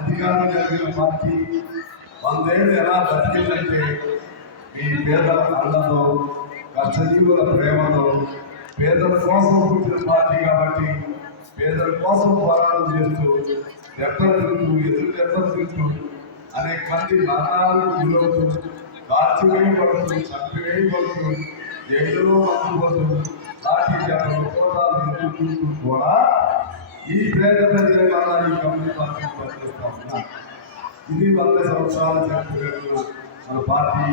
అధికారం కలిగిన పార్టీ వందేళ్ళు ఎలా బతికిందంటే మీ పేదల అండతో కష్టజీవుల ప్రేమతో పేదల కోసం పుట్టిన పార్టీ కాబట్టి పేదల కోసం పోరాటం చేస్తూ దెబ్బలు తింటూ ఎదురు దెబ్బలు తింటూ అనేక మంది మరణాలకు గురవుతూ కాల్చివేయబడుతూ చంపివేయబడుతూ జైలులో మగ్గిపోతూ లాఠీ దెబ్బలు కోటాలు ఎదుర్కొంటూ కూడా ఈ పేద ప్రజల వల్ల ఈ కమ్యూనిస్ట్ పార్టీ పనిచేస్తా ఉన్నా ఇది వంద సంవత్సరాల చరిత్ర మన పార్టీ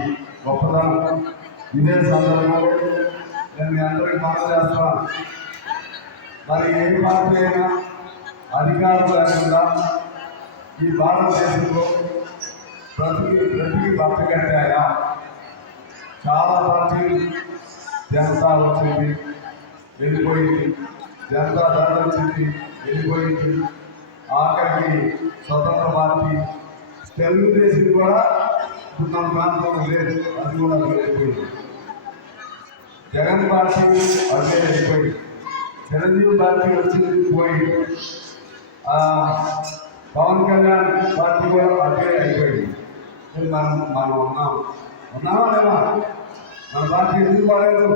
గొప్పదనం ఇదే సందర్భంలో నేను మీ అందరికీ మాట చేస్తాను మరి ఏ పార్టీ అయినా అధికారం లేకుండా ఈ భారతదేశంలో ప్రతి ప్రతి భర్త కట్టాయా చాలా పార్టీలు జనతా వచ్చింది వెళ్ళిపోయింది. జనతా ధర వచ్చింది వెళ్ళిపోయింది ఆఖరికి స్వతంత్ర పార్టీ తెలుగుదేశం కూడా మన ప్రాంతంలో లేదు. అది కూడా వెళ్ళిపోయింది జగన్ పార్టీ అదే వెళ్ళిపోయింది చిరంజీవి పార్టీ వచ్చింది పోయి పవన్ కళ్యాణ్ పార్టీ కూడా అదే అయిపోయింది. మనం మనం ఉన్నాం. ఉన్నామా లేవా మన పార్టీ ఎందుకు పడలేదు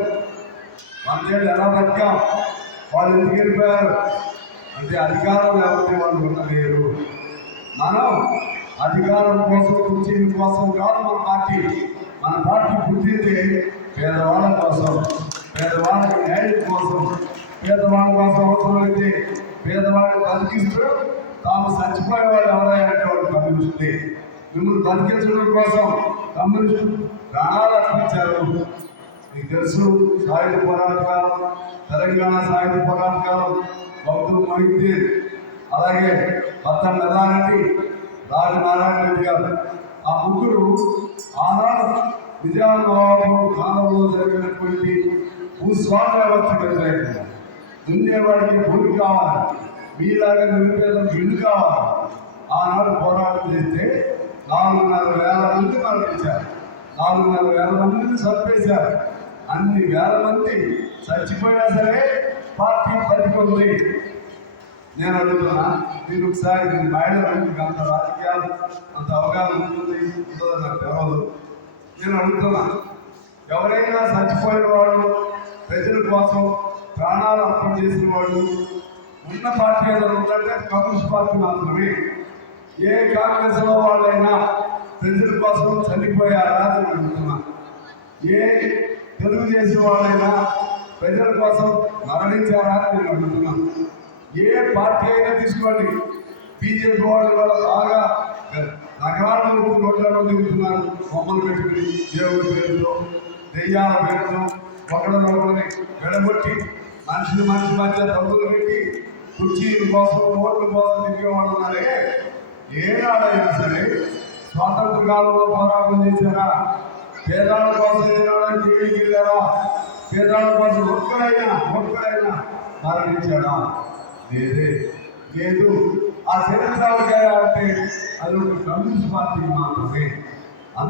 వందేళ్ళు ఎలా బతికాం? వాళ్ళు ఎందుకు వెళ్ళిపోయారు అంటే అధికారం లేకపోతే వాళ్ళు ఉండలేరు. మనం అధికారం కోసం కుర్చీల కోసం కాదు మన పార్టీ. మన పార్టీ పుట్టింది పేదవాళ్ళ కోసం పేదవాళ్ళకి న్యాయం కోసం పేదవాళ్ళ కోసం అవసరమైతే పేదవాళ్ళని బతికిస్తూ తాము చచ్చిపోయే వాళ్ళు ఎవరైనా వాళ్ళు కమ్యూనిస్టులే. మిమ్మల్ని బతికించడం కోసం కమ్యూనిస్టు ప్రాణాలు అర్పించారు. మీకు తెలుసు సాయుధ పోరాటకాలం తెలంగాణ సాయుధ పోరాటకాలం మొహిద్దీన్ అలాగే పద్దం నల్లారెడ్డి రాజనారాయణ రెడ్డి గారు. ఆ ముగ్గురు ఆనాడు నిజాం కాలంలో జరిగినటువంటి భూస్వామ్య వ్యవస్థ వ్యతిరేకంగా దున్నేవాడికి భూమి కావాలి. మీలాగా నిరుపేదలకు ఇల్లు కావాలి. ఆనాడు పోరాటం చేస్తే నాలుగున్నర వేల మంది మరణించారు. నాలుగున్నర వేల మందిని చంపేశారు. అన్ని వేల మంది చచ్చిపోయినా సరే పార్టీ పట్టుకుంది. నేను అడుగుతున్నా మీరు ఒకసారి నేను బయట మీకు అంత రాజకీయాలు అంత అవగాహన ఉంటుంది ఉందో నాకు తెలియదు నేను అడుగుతున్నా ఎవరైనా చచ్చిపోయిన వాళ్ళు ప్రజల కోసం ప్రాణాలు అర్పణ చేసిన వాళ్ళు ఉన్న పార్టీ ఏదైనా ఉందంటే కమ్యూనిస్ట్ పార్టీ మాత్రమే. ఏ కాంగ్రెస్లో వాళ్ళైనా ప్రజల కోసం చనిపోయారా అని అడుగుతున్నా. ఏ తెలుగుదేశం వాళ్ళైనా ప్రజల కోసం మరణించారా అని నేను అడుగుతున్నాను ఏ పార్టీ అయినా తీసుకోండి. బీజేపీ వాళ్ళ కూడా బాగా రకరకాల రోడ్లలో దిగుతున్నారు. బొమ్మలు పెట్టుకుని దేవుడి పేరుతో దెయ్యాల పేరుతో ఒకళ్ళని ఒకరిని విడగొట్టి మనిషిని మనిషి మధ్య డబ్బులు పెట్టి కుర్చీల కోసం ఓట్ల కోసం తిరిగేవాళ్ళు ఉన్నారే ఏనాడైనా సరే స్వాతంత్ర కాలంలో పోరాటం చేశారా? పేదాల కోసం ఏనాడని జైలుకి వెళ్ళారా పేదాల కోసం ఒక్కడైనా ఒక్కడైనా మరణించాడా? లేదే లేదు ఆ చరిత్ర అంటే అది ఒక కమ్యూనిస్ట్ పార్టీ మాత్రమే.